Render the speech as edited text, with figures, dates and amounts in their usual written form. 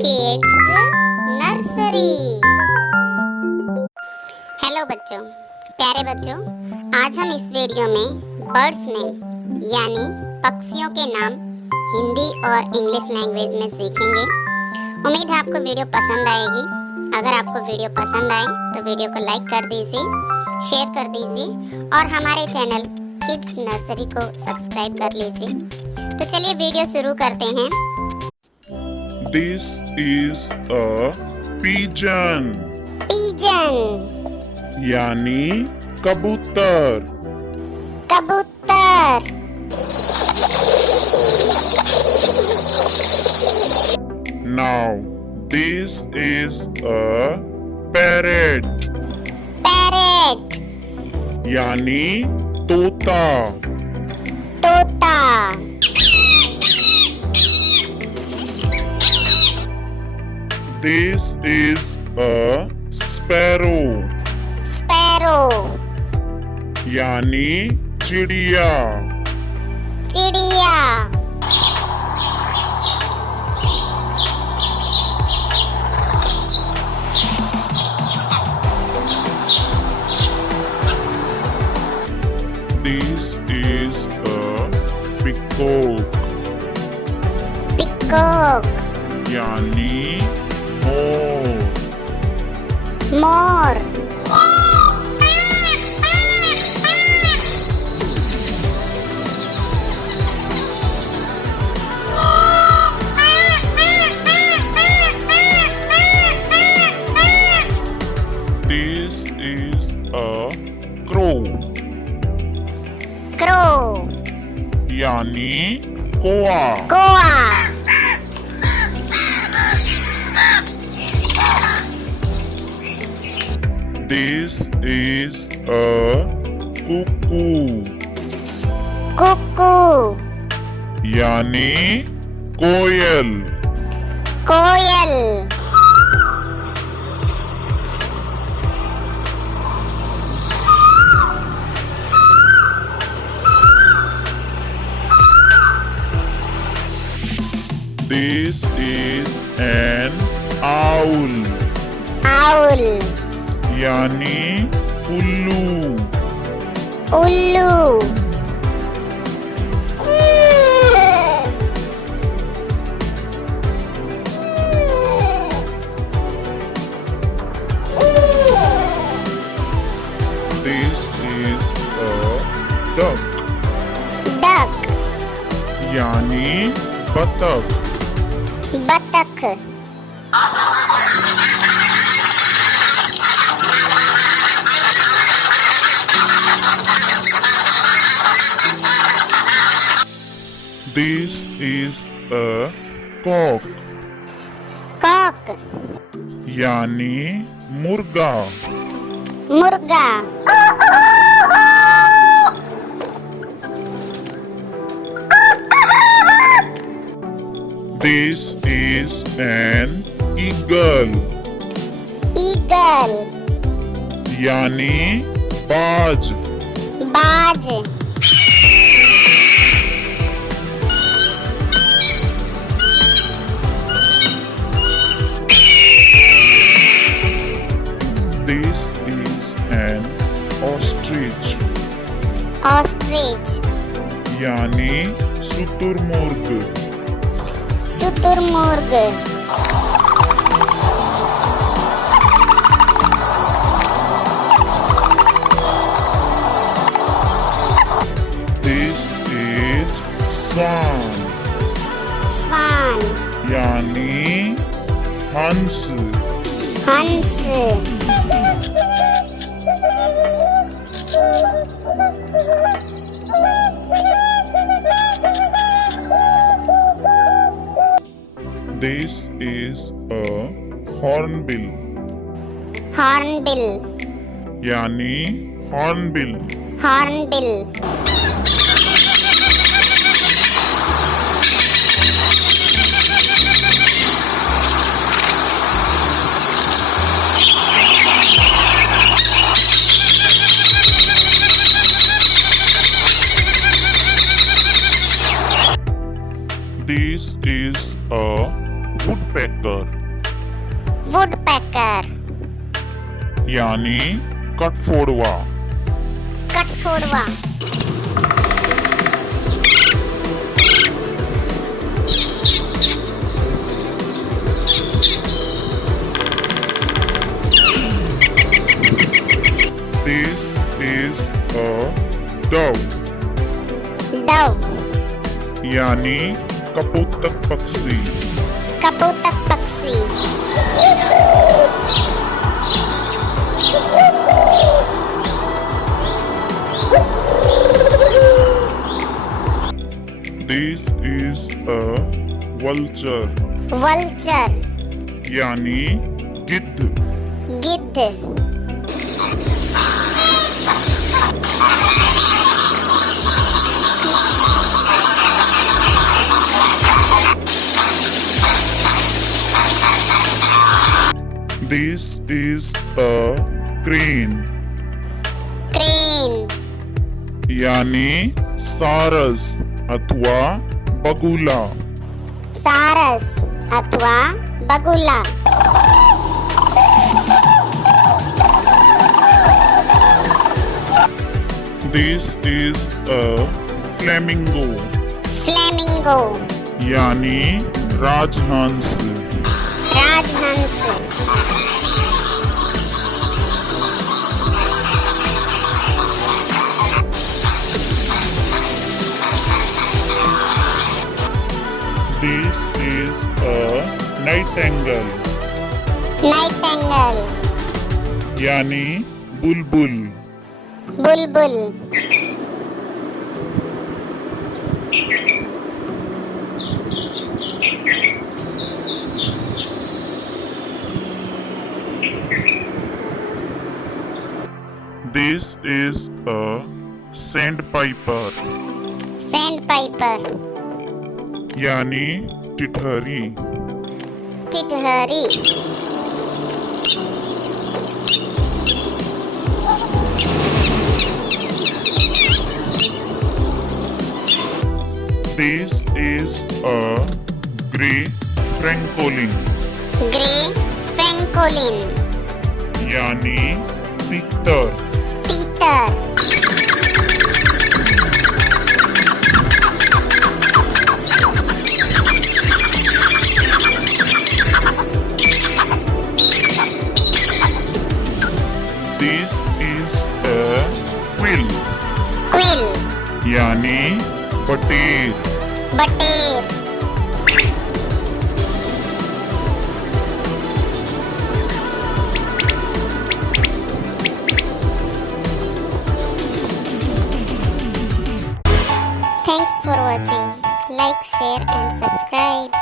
Kids nursery. Hello बच्चों, प्यारे बच्चों, आज हम इस वीडियो में बर्ड्स नेम यानी पक्षियों के नाम हिंदी और इंग्लिश लैंग्वेज में सीखेंगे। उम्मीद है आपको वीडियो पसंद आएगी। अगर आपको वीडियो पसंद आए तो वीडियो को लाइक कर दीजिए, शेयर कर दीजिए और हमारे चैनल किड्स नर्सरी को सब्सक्राइब कर लीजिए। तो चलिए वीडियो शुरू करते हैं। This is a pigeon. Pigeon यानी कबूतर। कबूतर। Now this is a parrot. Parrot यानी तोता। तोता। This is a sparrow. Sparrow यानी चिड़िया। चिड़िया। This is a peacock. Peacock यानी मोर। मोर। This is a crow. Crow यानी कोआ। कोआ। This is a cuckoo. Cuckoo यानी कोयल। कोयल। This is an owl. Owl. यानी उल्लू। उल्लू। This is a duck. Duck यानी बतख। बतख। This is a cock. Kock यानी मुर्गा। मुर्गा। This is an eagle. Eagle यानी बाज। बाज। This is an ostrich. Ostrich यानी शुतुरमुर्ग। शुतुरमुर्ग। This is swan. स्वान यानी हंस। हंस। This is a hornbill. Hornbill. यानी hornbill. Hornbill. This is a woodpecker. यानी कठफोड़वा। कठफोड़वा। This is a dove, dove, यानी कपोतक पक्षी। कपोतक पक्षी। This is a vulture, vulture, यानी गिद्ध। गिद्ध। This is a crane, crane, यानी सारस अथवा बगुला। सारस अथवा बगुला। This is a flamingo, flamingo, यानी राजहंस। राजहंस। This is a nightingale, Nightingale, यानी बुलबुल। बुलबुल। This is a sandpiper, sandpiper, यानी टिटहरी। टिटहरी। This is a grey francolin, grey francolin, यानी तितर। तीतर। This is a quill, quill, यानी बटेर। बटेर। Thanks for watching. Like, share and subscribe.